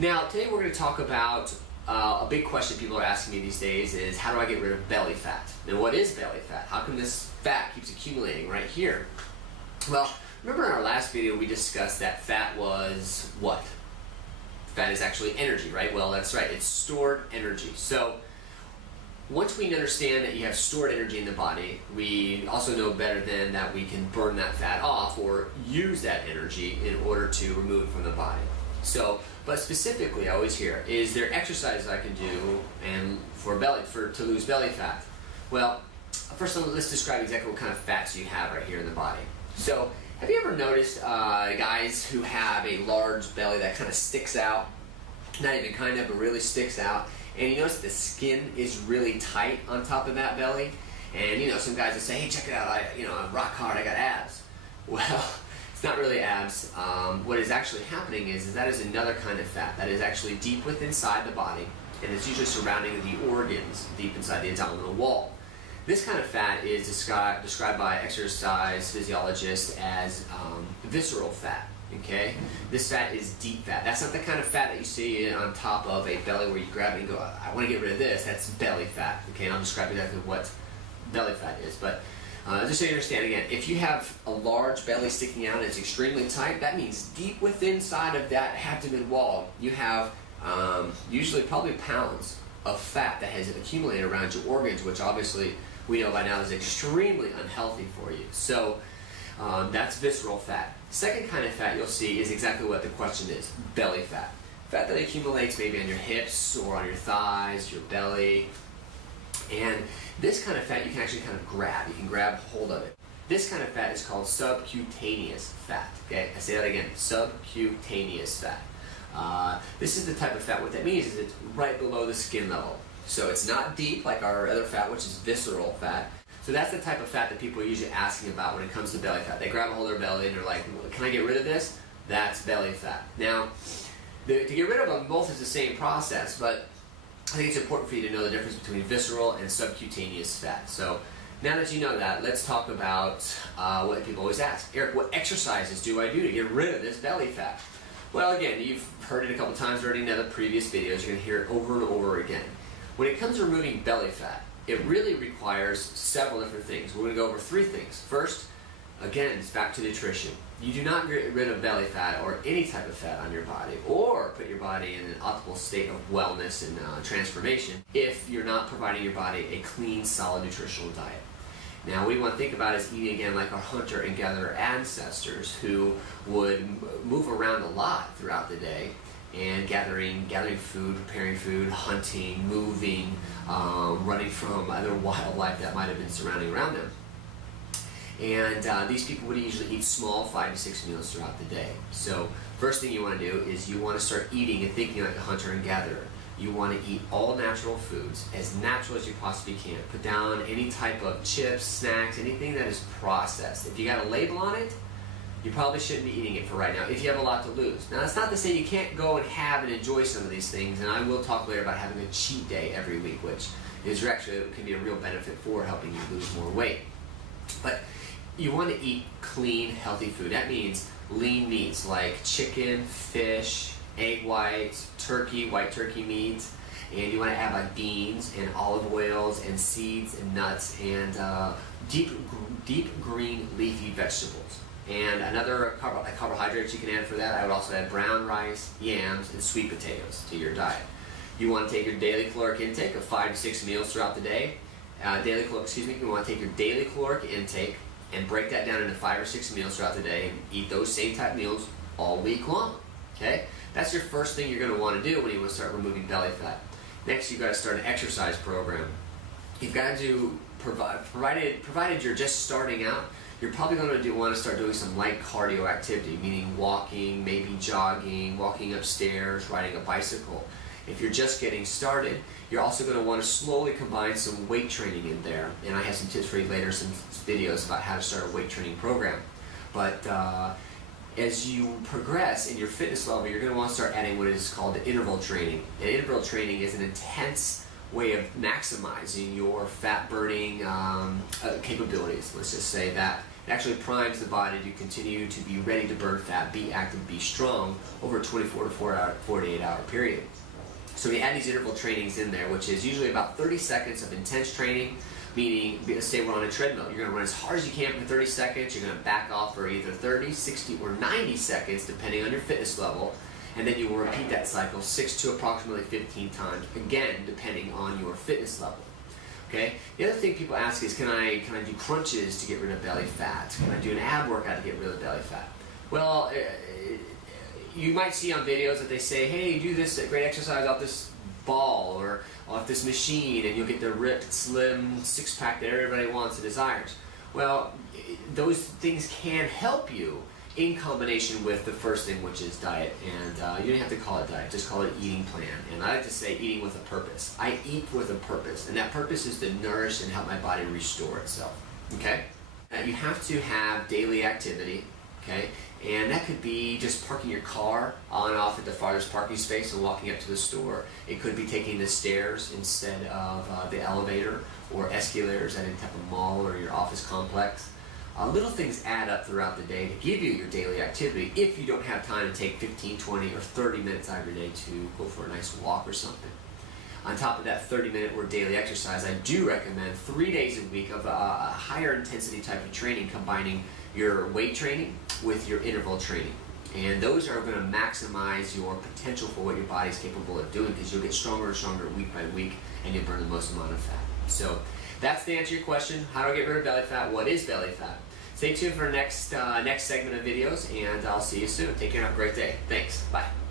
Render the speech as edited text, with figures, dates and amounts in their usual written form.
Now, today we're going to talk about a big question people are asking me these days is how do I get rid of belly fat? And what is belly fat? How come this fat keeps accumulating right here? Well, remember in our last video we discussed that fat was what? Fat is actually energy, right? Well, that's right. It's stored energy. So once we understand that you have stored energy in the body, we also know better than that we can burn that fat off or use that energy in order to remove it from the body. So, but specifically, I always hear, is there exercises I can do and to lose belly fat? Well, first of all, let's describe exactly what kind of fats you have right here in the body. So, have you ever noticed guys who have a large belly that kind of sticks out? Not even kind of, but really sticks out. And you notice the skin is really tight on top of that belly. And you know, some guys will say, hey, check it out, I'm rock hard, I got abs. Well, it's not really abs. What is actually happening is that is another kind of fat that is actually deep within inside the body, and it's usually surrounding the organs deep inside the abdominal wall. This kind of fat is described by exercise physiologists as visceral fat. Okay, this fat is deep fat. That's not the kind of fat that you see on top of a belly where you grab it and go, I want to get rid of this. That's belly fat. Okay, and I'll describe exactly what belly fat is. But just so you understand again, if you have a large belly sticking out and it's extremely tight, that means deep within inside of that abdomen wall, you have usually probably pounds of fat that has accumulated around your organs, which obviously we know by now is extremely unhealthy for you. So that's visceral fat. Second kind of fat you'll see is exactly what the question is, belly fat. Fat that accumulates maybe on your hips or on your thighs, your belly. And this kind of fat you can actually kind of grab. You can grab hold of it. This kind of fat is called subcutaneous fat. Okay, I say that again, subcutaneous fat. This is the type of fat. What that means is it's right below the skin level. So it's not deep like our other fat, which is visceral fat. So that's the type of fat that people are usually asking about when it comes to belly fat. They grab a hold of their belly and they're like, can I get rid of this? That's belly fat. Now, to get rid of them both is the same process, but I think it's important for you to know the difference between visceral and subcutaneous fat. So now that you know that, let's talk about what people always ask. Eric, what exercises do I do to get rid of this belly fat? Well, again, you've heard it a couple times already in other previous videos. You're going to hear it over and over again. When it comes to removing belly fat, it really requires several different things. We're going to go over three things. First, again, it's back to nutrition. You do not get rid of belly fat or any type of fat on your body or put your body in an optimal state of wellness and transformation if you're not providing your body a clean, solid nutritional diet. Now, what you want to think about is eating again like our hunter and gatherer ancestors who would move around a lot throughout the day and gathering food, preparing food, hunting, moving, running from other wildlife that might have been surrounding around them. And these people would usually eat small 5 to 6 meals throughout the day. So first thing you want to do is you want to start eating and thinking like a hunter and gatherer. You want to eat all natural foods, as natural as you possibly can. Put down any type of chips, snacks, anything that is processed. If you got a label on it, you probably shouldn't be eating it for right now if you have a lot to lose. Now, that's not to say you can't go and have and enjoy some of these things, and I will talk later about having a cheat day every week, which is actually can be a real benefit for helping you lose more weight. But you want to eat clean, healthy food. That means lean meats like chicken, fish, egg whites, turkey, white turkey meat, and you want to add like beans and olive oils and seeds and nuts and deep green leafy vegetables. And another carbohydrates you can add for that, I would also add brown rice, yams, and sweet potatoes to your diet. You want to take your daily caloric intake of 5 to 6 meals throughout the day. You want to take your daily caloric intake and break that down into 5 or 6 meals throughout the day and eat those same type meals all week long. Okay? That's your first thing you're going to want to do when you want to start removing belly fat. Next, you've got to start an exercise program. You've got to provided you're just starting out, you're probably going to want to start doing some light cardio activity, meaning walking, maybe jogging, walking upstairs, riding a bicycle. If you're just getting started, you're also going to want to slowly combine some weight training in there. And I have some tips for you later, some videos about how to start a weight training program. But as you progress in your fitness level, you're going to want to start adding what is called interval training. And interval training is an intense way of maximizing your fat burning capabilities. Let's just say that. It actually primes the body to continue to be ready to burn fat, be active, be strong over a 24 to 48 hour period. So we add these interval trainings in there, which is usually about 30 seconds of intense training, meaning, say we're on a treadmill, you're going to run as hard as you can for 30 seconds, you're going to back off for either 30, 60, or 90 seconds, depending on your fitness level, and then you will repeat that cycle 6 to approximately 15 times, again, depending on your fitness level. Okay? The other thing people ask is, can I do crunches to get rid of belly fat? Can I do an ab workout to get rid of belly fat? Well, you might see on videos that they say, hey, do this great exercise off this ball or off this machine and you'll get the ripped, slim six-pack that everybody wants and desires. Well, those things can help you in combination with the first thing, which is diet. And you don't have to call it diet, just call it eating plan. And I like to say eating with a purpose. I eat with a purpose, and that purpose is to nourish and help my body restore itself. Okay? You have to have daily activity, okay? And that could be just parking your car on and off at the farthest parking space and walking up to the store. It could be taking the stairs instead of the elevator or escalators at any type of mall or your office complex. Little things add up throughout the day to give you your daily activity if you don't have time to take 15, 20, or 30 minutes out of your day to go for a nice walk or something. On top of that 30-minute or daily exercise, I do recommend 3 days a week of a higher intensity type of training, combining your weight training with your interval training. And those are going to maximize your potential for what your body is capable of doing, because you'll get stronger and stronger week by week and you'll burn the most amount of fat. So that's the answer to your question. How do I get rid of belly fat? What is belly fat? Stay tuned for next segment of videos, and I'll see you soon. Take care and have a great day. Thanks. Bye.